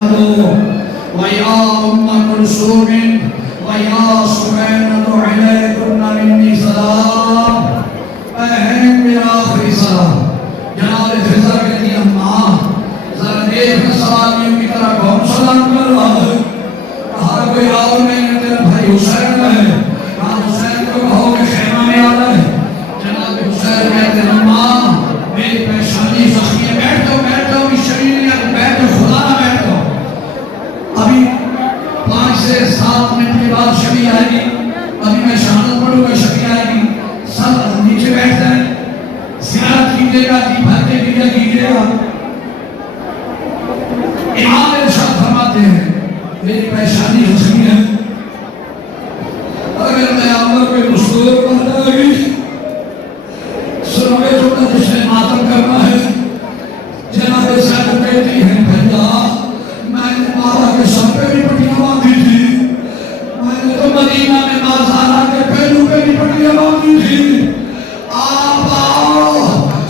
वया उम्मा कुलसूमिन वया सुमैनतु अलैकुम मिन्नी सलाम। बहन मेरा आखिरी सलाम। जनाब फिजा कहती अम्मा जरा देख सलामियों की तरह कौन सलाम कर रहा है। कहा कोई और नहीं है, तेरा भाई हुसैन है। कहा हुसैन को कहो कि खेमा में आ रहा है। जनाब हुसैन कहते अम्मा मेरी परेशानी जख्मी है, बैठ जाओ शरीर बैठ जाओ, खुदा ना बैठ जाओ। अभी 5 से 7 मिनट के बाद शबी आएगी, अभी मैं शहादत पढ़ूंगा, शबी आएगी, सब नीचे बैठ जाए, ज़ियारत कीजिएगा, जी भर के कीजिएगा। इमाम इरशाद फरमाते हैं मेरी परेशानी हंसनी है, अगर मैं अमर पे मुस्कुर कर जाएगी सुनोगे तो जिसने मातम करना है। जनाब साहब कहती है भैया मैंने माला के सर पे भी पट्टियां बांधी थी, मैंने तो मदीना में बाजारा के पहलू पे भी पट्टियां बांधी थी। आप आओ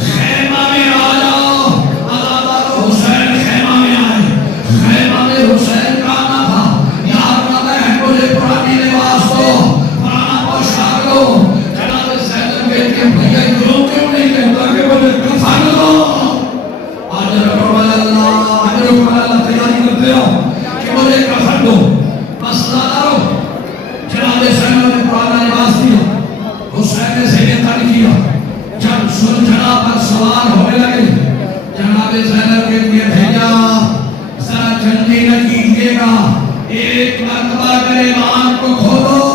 खेमा में आ जाओ। अदादारो हुसैन खेमा में आए। खेमा में हुसैन का आना था। यार का बहन मुझे पुरानी लिबास दो, पुराना पोशाक दो। जनाब साहब कहती है भैया क्यों नहीं कहता कि मुझे कफन दो। तैयारी करते हो कि मुझे कफन दो, बस लाओ। जनाब सैयद ने पुराना लिबास दिया, हुसैन ने सीने तन किया। जब सुलझना पर सवार होने लगे, जनाब सैयद के लिए भेजा जरा जल्दी न कीजिएगा, एक मरतबा मेरे ईमान को खोलो।